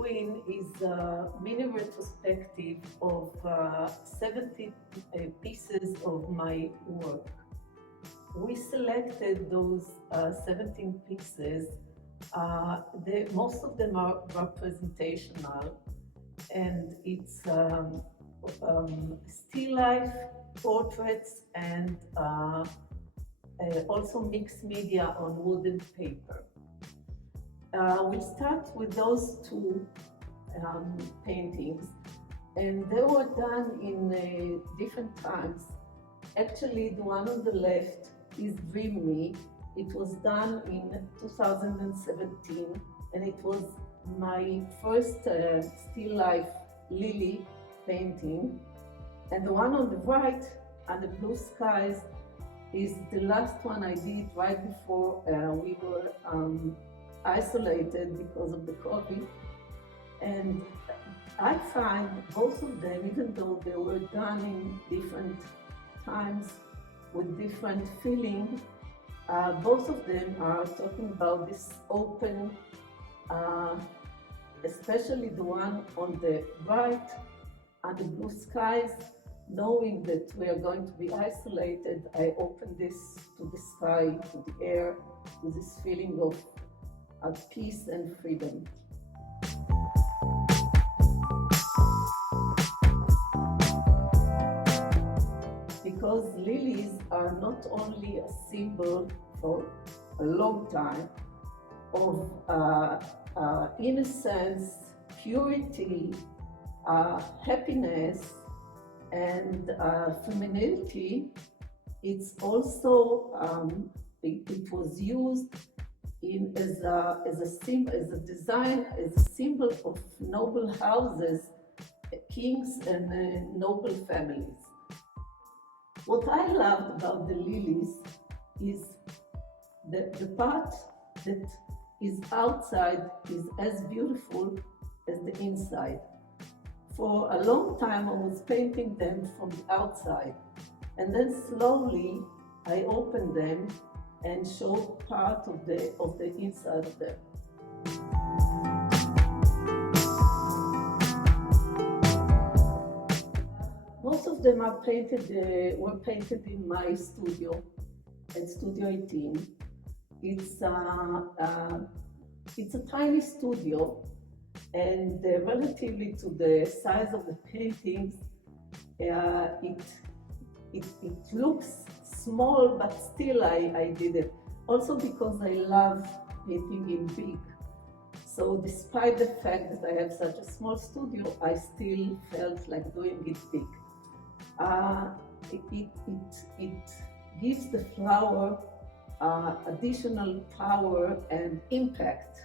screen is a mini retrospective of 70 pieces of my work. We selected those 17 pieces. Most of them are representational, and it's still life, portraits, and also mixed media on wooden paper. We'll start with those two paintings, and they were done in different times. Actually, the one on the left is Dream Me. It was done in 2017, and it was my first still life Lily painting. And the one on the right, and the blue skies, is the last one I did right before we were isolated because of the COVID. And I find both of them, even though they were done in different times with different feeling, both of them are talking about this open, especially the one on the right and the blue skies. Knowing that we are going to be isolated, I open this to the sky, to the air, to this feeling of peace and freedom. Because lilies are not only a symbol for a long time of innocence, purity, happiness, and femininity, it's also, it was used as a design, as a symbol of noble houses, kings and noble families. What I loved about the lilies is that the part that is outside is as beautiful as the inside. For a long time I was painting them from the outside, and then slowly I opened them and showed part of the inside of them. Most of them are were painted in my studio, at Studio 18. It's a tiny studio, and relatively to the size of the paintings, it looks small, but still I did it. Also because I love painting in big. So despite the fact that I have such a small studio, I still felt like doing it big. It gives the flower additional power and impact.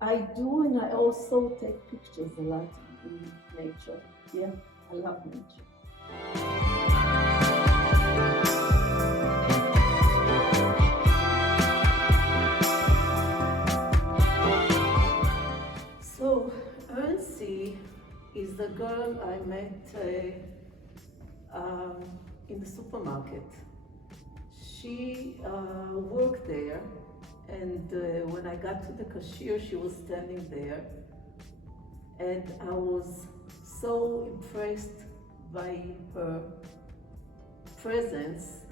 I do, and I also take pictures a lot in nature. Yeah, I love nature. So, Ernsi is the girl I met in the supermarket. She worked there, and when I got to the cashier, she was standing there, and I was so impressed by her presence.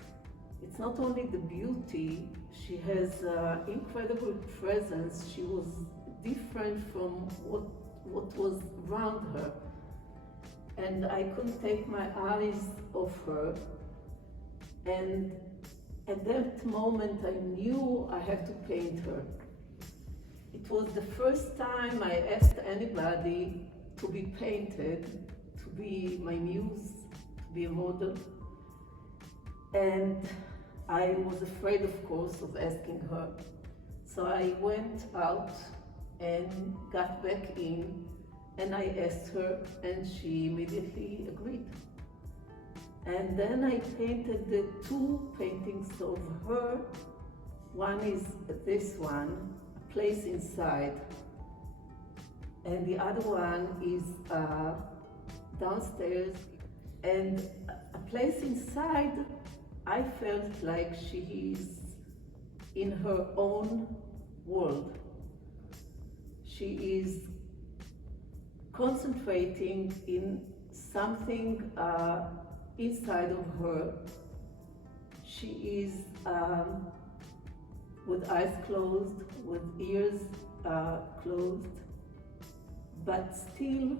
It's not only the beauty, she has incredible presence. She was different from what was around her, and I couldn't take my eyes off her. And at that moment I knew I had to paint her. It was the first time I asked anybody to be painted, to be my muse, to be a model. And I was afraid, of course, of asking her. So I went out and got back in, and I asked her, and she immediately agreed. And then I painted the two paintings of her. One is this one, A Place Inside, and the other one is downstairs. And A Place Inside I felt like she is in her own world. She is concentrating in something inside of her. She is with eyes closed, with ears closed, but still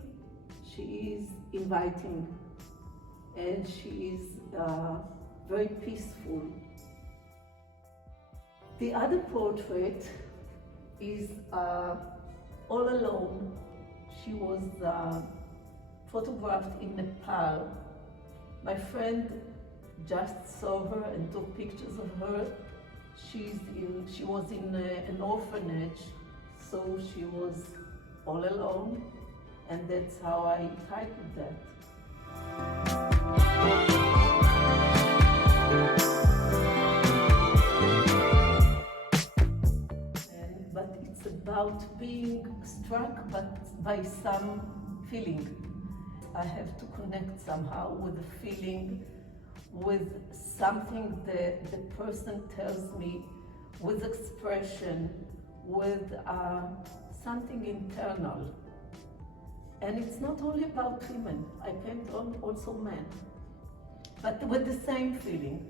she is inviting, and she is very peaceful. The other portrait is all alone. She was photographed in Nepal. My friend just saw her and took pictures of her. She was in an orphanage, so she was all alone, and that's how I titled that. But it's about being struck by some feeling. I have to connect somehow with the feeling, with something that the person tells me, with expression, with something internal. And it's not only about women, I paint on also men, but with the same feeling.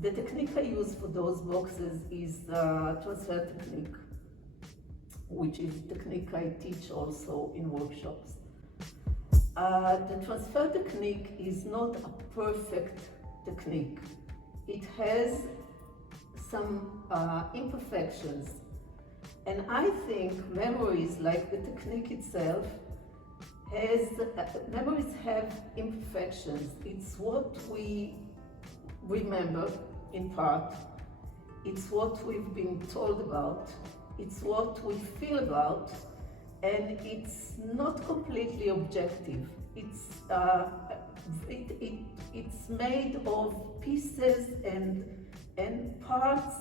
The technique I use for those boxes is transfer technique, which is a technique I teach also in workshops. The transfer technique is not a perfect technique. It has some imperfections. And I think memories, like the technique itself, memories have imperfections. It's what we remember in part. It's what we've been told about. It's what we feel about. And it's not completely objective. It's made of pieces and parts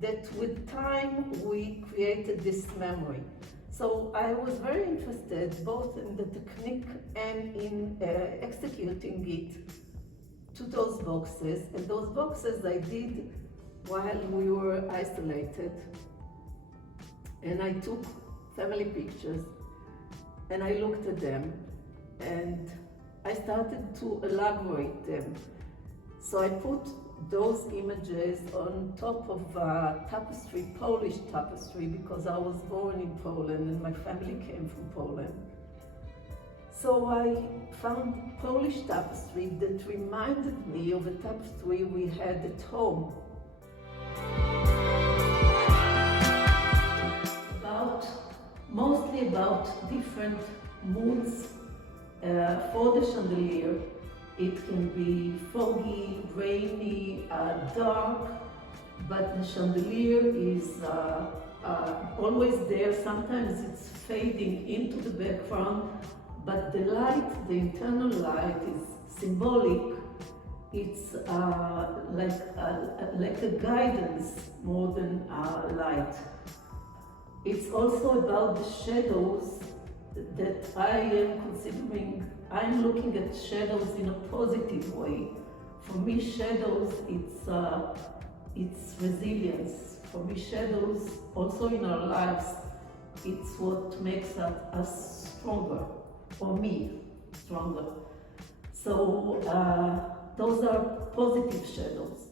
that with time we created this memory. So I was very interested both in the technique and in executing it to those boxes. And those boxes I did while we were isolated. And I took family pictures and I looked at them and I started to elaborate them. So I put those images on top of tapestry, Polish tapestry, because I was born in Poland and my family came from Poland. So I found Polish tapestry that reminded me of a tapestry we had at home. Mostly about different moods for the chandelier. It can be foggy, rainy, dark, but the chandelier is always there. Sometimes it's fading into the background, but the light, the internal light, is symbolic. It's like a guidance more than light. It's also about the shadows that I am considering. I'm looking at shadows in a positive way. For me, shadows, it's resilience. For me, shadows, also in our lives, it's what makes us stronger, or me stronger. So those are positive shadows.